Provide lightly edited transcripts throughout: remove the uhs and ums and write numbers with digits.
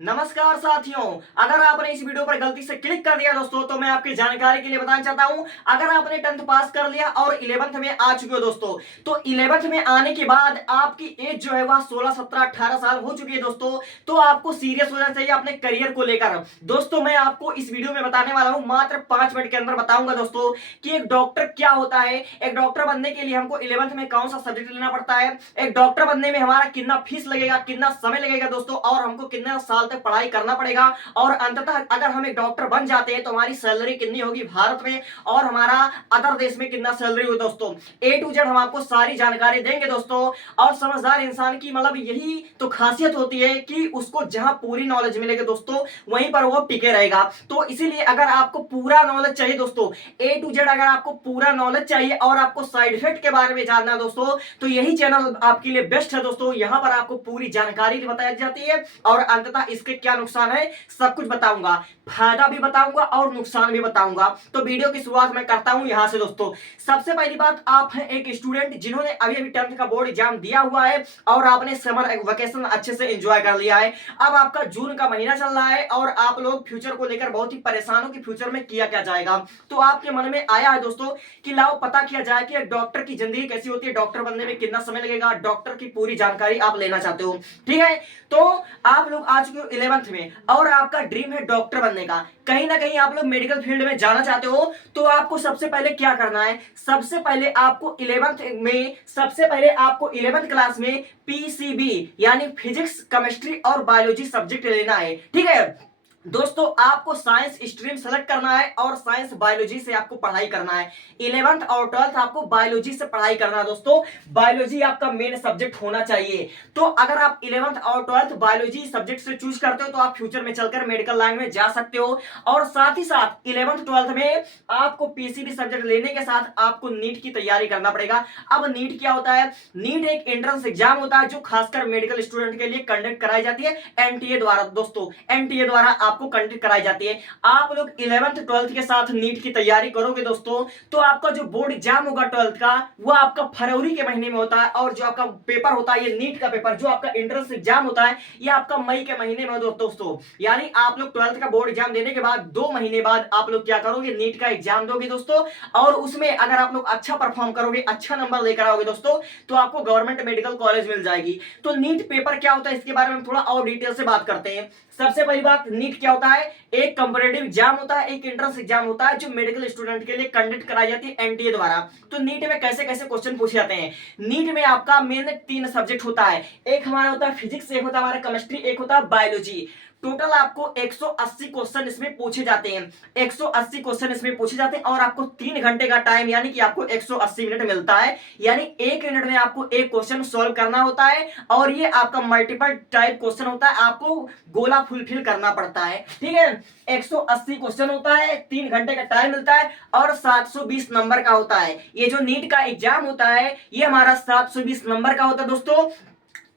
नमस्कार साथियों। अगर आपने इस वीडियो पर गलती से क्लिक कर दिया दोस्तों तो मैं आपकी जानकारी के लिए बताना चाहता हूं, अगर आपने 10th पास कर लिया और 11th में आ चुके हो दोस्तों, तो 11th में आने के बाद आपकी एज जो है वह 16 17 18 साल हो चुकी है दोस्तों। तो आपको सीरियस होना चाहिए अपने करियर को लेकर। दोस्तों मैं आपको इस वीडियो में बताने वाला हूं, मात्र 5 मिनट के अंदर बताऊंगा दोस्तों कि एक डॉक्टर क्या होता है, एक डॉक्टर बनने के लिए हमको 11th में कौन सा सब्जेक्ट लेना पड़ता है, एक डॉक्टर बनने में हमारा कितना फीस लगेगा, कितना समय लगेगा दोस्तों, और हमको कितना साल तक पढ़ाई करना पड़ेगा, और अंततः अगर हम एक डॉक्टर बन जाते हैं तो हमारी सैलरी कितनी होगी भारत में और हमारा अदर देश में कितना सैलरी होगी दोस्तों। ए टू जेड हम आपको सारी जानकारी देंगे दोस्तों। और समझदार इंसान की मतलब यही तो खासियत होती है कि उसको जहां पूरी नॉलेज मिलेगी दोस्तों वहीं पर वो टिके रहेगा। तो इसीलिए अगर आपको पूरा नॉलेज चाहिए दोस्तों, ए टू जेड अगर आपको पूरा नॉलेज चाहिए और आपको साइड इफेक्ट के बारे में जानना दोस्तों, तो यही चैनल आपके लिए बेस्ट है दोस्तों। यहां पर आपको पूरी जानकारी बताई जाती है और अंततः इसके क्या नुकसान है सब कुछ बताऊंगा, फायदा भी बताऊंगा और नुकसान भी बताऊंगा। तो वीडियो की शुरुआत मैं करता हूं यहां से दोस्तों। सबसे पहली बात, आप हैं एक स्टूडेंट जिन्होंने अभी अभी 10th का बोर्ड एग्जाम दिया हुआ है और आपने समर वेकेशन अच्छे से एंजॉय कर लिया है। अब आपका जून का महीना चल रहा है और आप लोग फ्यूचर को लेकर बहुत ही परेशान हो कि फ्यूचर में किया क्या जाएगा। तो आपके मन में आया है दोस्तों कि लाओ पता किया जाए कि डॉक्टर की जिंदगी कैसी होती है, डॉक्टर बनने में कितना समय लगेगा, डॉक्टर की पूरी जानकारी आप लेना चाहते हो। ठीक है, तो आप लोग आ चुके हो 11th में और आपका ड्रीम है डॉक्टर बनने का, कहीं ना कहीं आप लोग मेडिकल फील्ड में जाना चाहते हो। तो आपको सबसे पहले क्या करना है, सबसे पहले आपको 11th क्लास में पीसीबी यानी फिजिक्स केमिस्ट्री और बायोलॉजी सब्जेक्ट लेना है। ठीक है दोस्तों, आपको साइंस स्ट्रीम सेलेक्ट करना है और साइंस बायोलॉजी से आपको पढ़ाई करना है। 11th और 12th आपको बायोलॉजी से पढ़ाई करना है दोस्तों। बायोलॉजी आपका मेन सब्जेक्ट होना चाहिए। तो अगर आप 11th और 12th बायोलॉजी सब्जेक्ट से चूज करते हो तो आप फ्यूचर में चलकर मेडिकल लाइन में जा सकते हो। और साथ ही साथ 11th 12th में आपको पीसीबी सब्जेक्ट लेने के साथ आपको नीट की तैयारी करना पड़ेगा। अब नीट क्या होता है, नीट एक एंट्रेंस एग्जाम होता है जो खासकर मेडिकल स्टूडेंट के लिए कंडक्ट कराई जाती है एनटीए द्वारा दोस्तों। एनटीए द्वारा आपको कंडक्ट कराई जाती है। आप लोग 11th 12th के साथ नीट की तैयारी करोगे दोस्तों, तो आपका जो बोर्ड एग्जाम होगा 12th का वो आपका फरवरी के महीने में होता है, और जो आपका पेपर होता है ये नीट का पेपर जो आपका एंट्रेंस एग्जाम होता है ये आपका मई के महीने में दोस्तों। यानी आप लोग 12th का बोर्ड एग्जाम देने के बाद 2 महीने बाद आप लोग क्या करोगे, नीट का एग्जाम दोगे दोस्तों। और उसमें अगर आप लोग अच्छा परफॉर्म करोगे, अच्छा नंबर लेकर आओगे दोस्तों, तो आपको गवर्नमेंट मेडिकल कॉलेज मिल जाएगी। तो नीट पेपर क्या होता है इसके बारे में थोड़ा और डिटेल से बात करते हैं। सबसे पहली बात, नीट क्या होता है, एक कंपैरेटिव एग्जाम होता है, एक एंट्रेंस एग्जाम होता है जो मेडिकल स्टूडेंट के लिए कंडक्ट कराई जाती है एनटीए द्वारा। तो नीट में कैसे कैसे क्वेश्चन पूछे जाते हैं, नीट में आपका मेन 3 सब्जेक्ट होता है। एक हमारा होता है फिजिक्स, एक होता है हमारा केमिस्ट्री, एक होता है बायोलॉजी। टोटल आपको 180 क्वेश्चन इसमें पूछे जाते हैं। 180 क्वेश्चन इसमें पूछे जाते हैं और आपको 3 घंटे का टाइम यानी कि आपको 180 मिनट मिलता है। यानी 1 मिनट में आपको एक क्वेश्चन सॉल्व करना होता है और ये आपका मल्टीपल टाइप क्वेश्चन होता है, आपको गोला फुलफिल करना पड़ता है। ठीक है, 180 क्वेश्चन होता है, 3 घंटे का टाइम मिलता है और 720 नंबर का होता है। ये जो नीट का एग्जाम होता है ये हमारा 720 नंबर का होता है दोस्तों।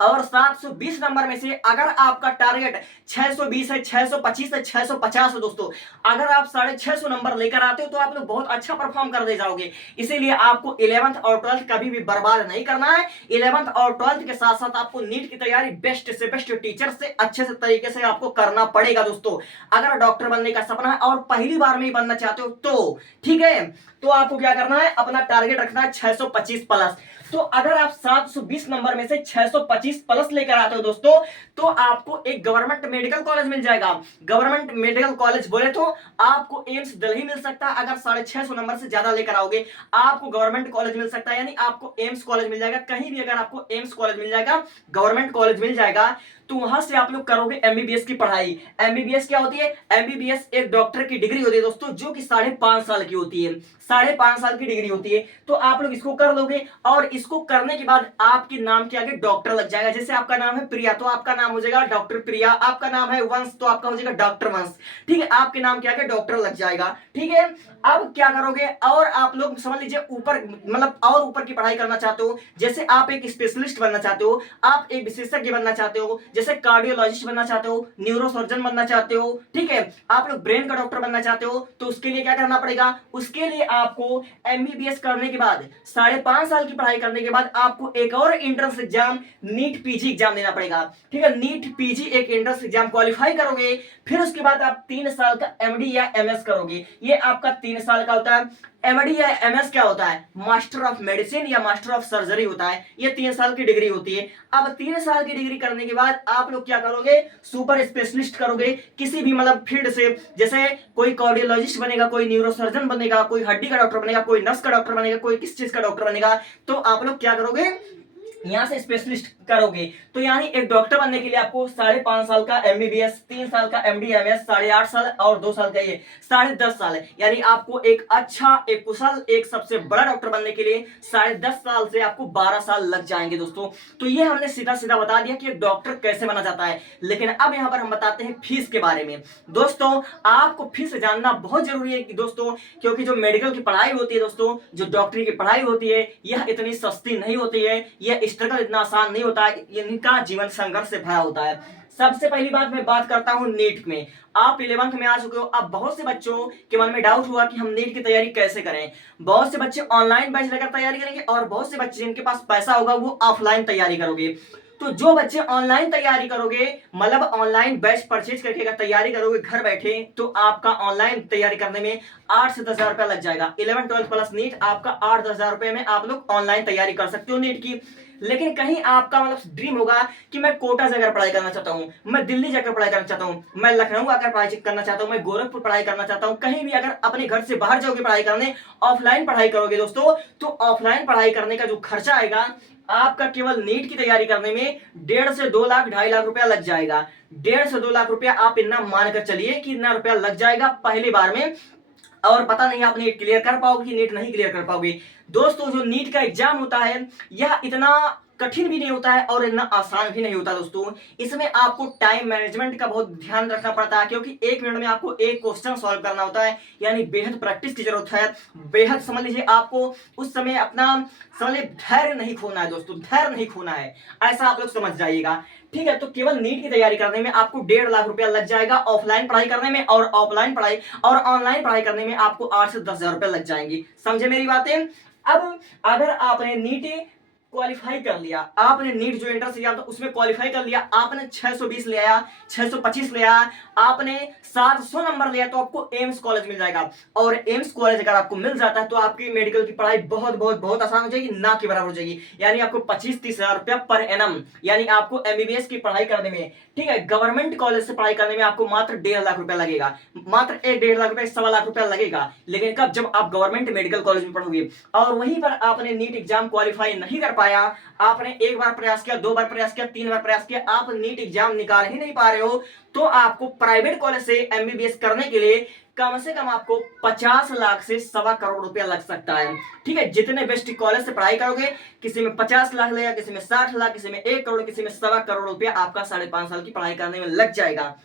और 720 नंबर में से अगर आपका टारगेट 620 है, 625 है, 650 है दोस्तों, अगर आप 650 नंबर लेकर आते हो तो आप लोग बहुत अच्छा परफॉर्म कर दे जाओगे। इसीलिए आपको 11th और 12th कभी भी बर्बाद नहीं करना है। 11th और 12th के साथ साथ आपको नीट की तैयारी बेस्ट से बेस्ट टीचर से अच्छे से तरीके से आपको करना पड़ेगा दोस्तों। अगर डॉक्टर बनने का सपना है और पहली बार में ही बनना चाहते हो तो ठीक है, तो आपको क्या करना है, अपना टारगेट रखना है 625 प्लस। तो अगर आप 720 नंबर में से 625 प्लस लेकर आते हो दोस्तों, तो आपको एक गवर्नमेंट मेडिकल कॉलेज मिल जाएगा। गवर्नमेंट मेडिकल कॉलेज बोले तो आपको एम्स दिल्ली मिल सकता है। अगर 650 नंबर से ज्यादा लेकर आओगे आपको गवर्नमेंट कॉलेज मिल सकता है, यानी आपको एम्स कॉलेज मिल जाएगा। कहीं भी अगर आपको एम्स कॉलेज मिल जाएगा, गवर्नमेंट कॉलेज मिल जाएगा, तो वहां से आप लोग करोगे एमबीबीएस की पढ़ाई। एमबीबीएस क्या होती है, एमबीबीएस एक डॉक्टर की डिग्री होती है दोस्तों जो कि 5.5 साल की होती है। 5.5 साल की डिग्री होती है। तो आप लोग इसको कर लोगे और इसको करने के बाद आपके नाम के आगे डॉक्टर लग जाएगा। जैसे आपका नाम है प्रिया तो आपका नाम हो जाएगा डॉक्टर प्रिया, आपका नाम है वंश तो आपका हो जाएगा डॉक्टर वंश। ठीक है, आपके नाम के आगे डॉक्टर लग जाएगा। ठीक है, अब क्या करोगे, और आप लोग समझ लीजिए ऊपर मतलब और ऊपर की पढ़ाई करना चाहते हो, जैसे आप एक स्पेशलिस्ट बनना चाहते हो, आप एक विशेषज्ञ बनना चाहते हो, जैसे जैसे कार्डियोलॉजिस्ट बनना चाहते हो, न्यूरोसर्जन बनना चाहते हो, ठीक है, आप लोग ब्रेन का डॉक्टर बनना चाहते हो, तो उसके लिए क्या करना पड़ेगा, उसके लिए आपको एमबीबीएस करने के बाद 5.5 साल की पढ़ाई करने के बाद आपको एक और entrance exam NEET PG exam देना पड़ेगा। ठीक है, नीट पीजी एक एंट्रेंस एग्जाम क्वालिफाई करोगे, फिर उसके बाद आप 3 साल का एमडी या एमएस करोगे। ये आपका 3 साल का होता है। एमडी या एमएस क्या होता है, मास्टर ऑफ मेडिसिन या मास्टर ऑफ सर्जरी होता है। ये 3 साल की डिग्री होती है। अब 3 साल की डिग्री करने के बाद आप लोग क्या करोगे, सुपर स्पेशलिस्ट करोगे किसी भी मतलब फील्ड से। जैसे कोई कार्डियोलॉजिस्ट बनेगा, कोई न्यूरोसर्जन बनेगा, कोई हड्डी का डॉक्टर बनेगा, कोई नस का डॉक्टर बनेगा, कोई किस चीज का डॉक्टर बनेगा, तो आप लोग क्या करोगे, यहां से स्पेशलिस्ट करोगे। तो यानी एक डॉक्टर बनने के लिए आपको 5.5 साल का एमबीबीएस, 3 साल का एमडी एमएस, 8.5 साल और 2 साल का ये 10.5 साल है। यानी आपको एक अच्छा, एक कुशल, एक सबसे बड़ा डॉक्टर बनने के लिए 10.5 साल से आपको 12 साल लग जाएंगे दोस्तों। तो ये हमने सीधा सीधा बता दिया कि एक डॉक्टर कैसे बना जाता है। लेकिन अब यहाँ पर हम बताते हैं फीस के बारे में। दोस्तों आपको फीस जानना बहुत जरूरी है कि दोस्तों, क्योंकि जो मेडिकल की पढ़ाई होती है दोस्तों, जो डॉक्टरी की पढ़ाई होती है, यह इतनी सस्ती नहीं होती है। यह स्ट्रगल इतना आसान नहीं होता है, इनका जीवन संघर्ष से भरा होता है। सबसे पहली बात मैं बात करता हूं नीट में। आप 11th में आ चुके हो। अब बहुत से बच्चों के मन में डाउट हुआ कि हम नीट की तैयारी कैसे करें। बहुत से बच्चे ऑनलाइन बैच लेकर तैयारी करेंगे और बहुत से बच्चे जिनके पास पैसा होगा वो ऑफलाइन तैयारी करोगे। तो जो बच्चे ऑनलाइन तैयारी करोगे, मतलब ऑनलाइन बैच परचेज करके अगर तैयारी करोगे घर बैठे, तो आपका ऑनलाइन तैयारी करने में 8 से 10 हजार रुपया लग जाएगा। 11, 12 प्लस नीट आपका 8-10 हजार रुपए में आप लोग ऑनलाइन तैयारी कर सकते हो नीट की। लेकिन कहीं आपका मतलब ड्रीम होगा कि मैं कोटा जाकर पढ़ाई करना चाहता हूं, मैं दिल्ली जाकर पढ़ाई करना चाहता हूं, मैं लखनऊ आकर पढ़ाई करना चाहता हूं, मैं गोरखपुर पढ़ाई करना चाहता हूं। कहीं भी अगर अपने घर से बाहर जाओगे पढ़ाई करने, ऑफलाइन पढ़ाई करोगे दोस्तों, तो ऑफलाइन पढ़ाई करने का जो खर्चा आएगा आपका केवल नीट की तैयारी करने में 1.5 से 2 लाख, 2.5 लाख रुपया लग जाएगा। 1.5 से 2 लाख रुपया आप इतना मानकर चलिए कि इतना रुपया लग जाएगा पहली बार में। और पता नहीं आप नीट क्लियर कर पाओगे कि नीट नहीं क्लियर कर पाओगे। दोस्तों जो नीट का एग्जाम होता है, यह इतना कठिन भी नहीं होता है और इतना आसान भी नहीं होता दोस्तों। इसमें आपको टाइम मैनेजमेंट का बहुत ध्यान रखना पड़ता है, क्योंकि 1 मिनट में आपको एक क्वेश्चन सॉल्व करना होता है। यानी बेहद प्रैक्टिस की जरूरत है, बेहद समझ लीजिए आपको उस समय अपना समझ लीजिए धैर्य नहीं खोना है दोस्तों, धैर्य नहीं खोना है, ऐसा आप लोग समझ जाइएगा। ठीक है, तो केवल नीट की तैयारी करने में आपको 1.5 लाख रुपया लग जाएगा ऑफलाइन पढ़ाई करने में, और ऑफलाइन पढ़ाई और ऑनलाइन पढ़ाई करने में आपको 8 से 10 हजार रुपया लग जाएंगी। समझे मेरी बातें। अब अगर आपने नीट क्वालिफाई कर लिया, आपने नीट जो एंट्रेंस एग्जाम था उसमें क्वालिफाई कर लिया, आपने 620 ले आया, 625 ले आया, आपने 700 नंबर लिया, तो आपको एम्स कॉलेज मिल जाएगा। और एम्स कॉलेज अगर आपको मिल जाता है तो आपकी मेडिकल की पढ़ाई बहुत बहुत बहुत आसान हो जाएगी, ना के बराबर हो जाएगी। यानी आपको 25-30 हजार रुपया पर एनम, यानी आपको एमबीबीएस की पढ़ाई करने में, ठीक है, गवर्नमेंट कॉलेज से पढ़ाई करने में आपको मात्र 1.5 लाख रुपया लगेगा, मात्र 1-1.5 लाख रुपया, 1.25 लाख रुपया लगेगा। लेकिन कब, जब आप गवर्नमेंट मेडिकल कॉलेज में पढ़ोगे। और वहीं पर आपने नीट एग्जाम क्वालिफाई नहीं कर पाया, आपने 1 बार प्रयास किया, 2 बार प्रयास किया, 3 बार प्रयास किया, आप नीट एग्जाम निकाल ही नहीं पा रहे हो, तो आपको प्राइवेट कॉलेज से एमबीबीएस करने के लिए कम से कम आपको 50 लाख से 1.25 करोड़ रुपया लग सकता है। ठीक है, जितने बेस्ट कॉलेज से पढ़ाई करोगे, किसी में 50 लाख लगेगा, किसी में 60 लाख, किसी में 1 करोड़, किसी में 1.25 करोड़ रुपया आपका 5.5 साल की पढ़ाई करने में लग जाएगा।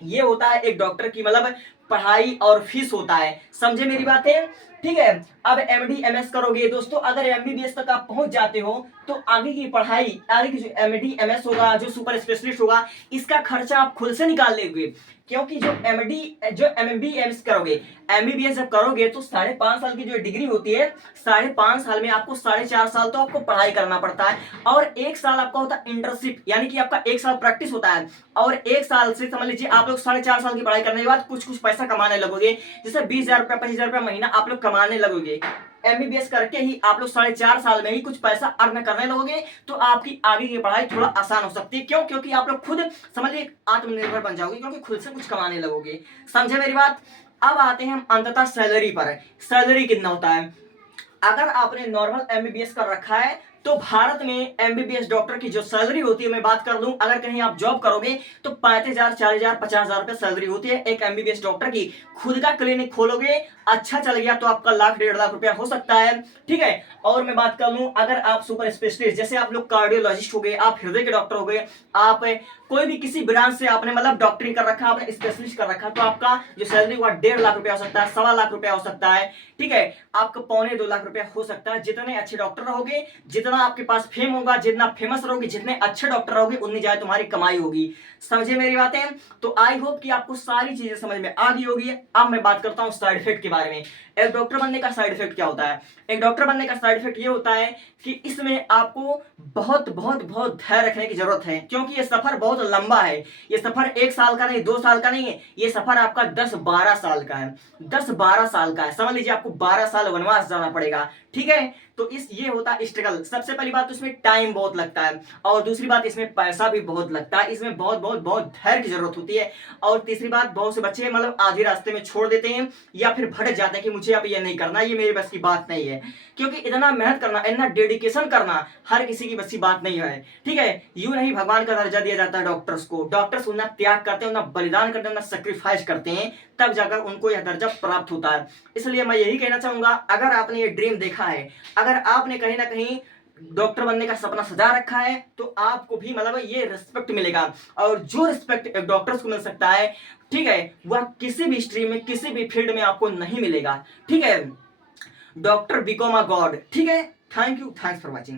ये होता है एक डॉक्टर की मतलब पढ़ाई और फीस होता है। समझे मेरी बातें। ठीक है, अब एमडी एमएस करोगे दोस्तों, अगर एमबीबीएस तक आप पहुंच जाते हो तो आगे की पढ़ाई, आगे की जो एमडी एमएस होगा, जो सुपर स्पेशलिस्ट होगा, इसका खर्चा आप खुद से निकाल लेंगे। क्योंकि जो एमबीबीएस करोगे, एमबीबीएस जब करोगे तो 5.5 साल की जो डिग्री होती है, 5.5 साल में आपको 4.5 साल तो आपको पढ़ाई करना पड़ता है, और 1 साल आपका होता है इंटर्नशिप, यानी कि आपका 1 साल प्रैक्टिस होता है। और 1 साल से समझ लीजिए आप लोग 4.5 साल की पढ़ाई करने के बाद कुछ पैसा कमाने लगोगे, जैसे 20,000 रुपया, 25,000 रुपया महीना आप लोग कमाने लगोगे। एमबीबीएस करके ही आप लोग 4.5 साल में ही कुछ पैसा अर्न करने लगोगे, तो आपकी आगे की पढ़ाई थोड़ा आसान हो सकती है। क्यों? क्योंकि आप लोग खुद समझिए आत्मनिर्भर बन जाओगे, क्योंकि खुद से कुछ कमाने लगोगे। समझे मेरी बात। अब आते हैं हम अंततः सैलरी पर। सैलरी कितना होता है। अगर आपने नॉर्मल एमबीबीएस कर रखा है तो भारत में एमबीबीएस डॉक्टर की जो सैलरी होती है, मैं बात कर दूं, अगर कहीं आप जॉब करोगे तो 35,000, 40,000, 50,000 रुपए सैलरी होती है एक एमबीबीएस डॉक्टर की। खुद का क्लिनिक खोलोगे, अच्छा चल गया तो आपका 1 लाख 1.5 लाख रुपया हो सकता है। ठीक है, और मैं बात कर लूं, अगर आप सुपर स्पेशलिस्ट, जैसे आप लोग कार्डियोलॉजिस्ट हो गए, आप हृदय के डॉक्टर हो गए, आप कोई भी किसी ब्रांच से आपने मतलब डॉक्टरी कर रखा, आपने स्पेशलिस्ट कर रखा, तो आपका जो सैलरी हुआ 1.5 लाख रुपया हो सकता है, 1.25 लाख रुपया हो सकता है। ठीक है, आपका 1.25-2 लाख रुपया हो सकता है। जितने अच्छे डॉक्टर रहोगे, जितना जितना आपके पास फेम होगा, जितना फेमस रहोगे, जितने अच्छे डॉक्टर रहोगे, उतनी ज्यादा तुम्हारी कमाई होगी। समझे मेरी बातें? तो आई होप कि आपको सारी चीजें समझ में आ गई होगी। अब मैं बात करता हूँ साइड इफेक्ट के बारे में। एक डॉक्टर बनने का साइड इफेक्ट क्या होता है? एक डॉक्टर बनने का साइड इफेक्ट ये होता है कि इसमें आपको बहुत बहुत बहुत धैर्य रखने की जरूरत है, क्योंकि ये सफर बहुत लंबा है। ये सफर 1 साल का नहीं, 2 साल का नहीं है, ये सफर आपका 10-12 साल का है। 10-12 साल का है, समझ लीजिए आपको 12 साल वनवास जाना पड़ेगा। ठीक है, तो इस ये होता है स्ट्रगल। सबसे पहली बात तो इसमें टाइम बहुत लगता है, और दूसरी बात इसमें पैसा भी बहुत लगता है। इसमें बहुत बहुत बहुत धैर्य की जरूरत होती है। और तीसरी बात, बहुत से बच्चे मतलब आधे रास्ते में छोड़ देते हैं या फिर भटक जाते हैं कि मुझे अब ये नहीं करना, ये मेरे बस की बात नहीं है। क्योंकि इतना मेहनत करना, इतना डेडिकेशन करना हर किसी की बस की बात नहीं है। ठीक है, यूं नहीं भगवान का दर्जा दिया जाता है डॉक्टर्स को। डॉक्टर्स उतना त्याग करते हैं, उतना बलिदान करते हैं, उतना सेक्रीफाइस करते हैं, तब जाकर उनको यह दर्जा प्राप्त होता है। इसलिए मैं यही कहना चाहूंगा, अगर आपने ये ड्रीम देखा है, अगर आपने कहीं ना कहीं डॉक्टर बनने का सपना सजा रखा है, तो आपको भी मतलब ये रिस्पेक्ट मिलेगा। और जो रिस्पेक्ट डॉक्टर्स को मिल सकता है, ठीक है, वह किसी भी स्ट्रीम में, किसी भी फील्ड में आपको नहीं मिलेगा। ठीक है, डॉक्टर बिकॉम अ गॉड। ठीक है, thank you, thanks for watching.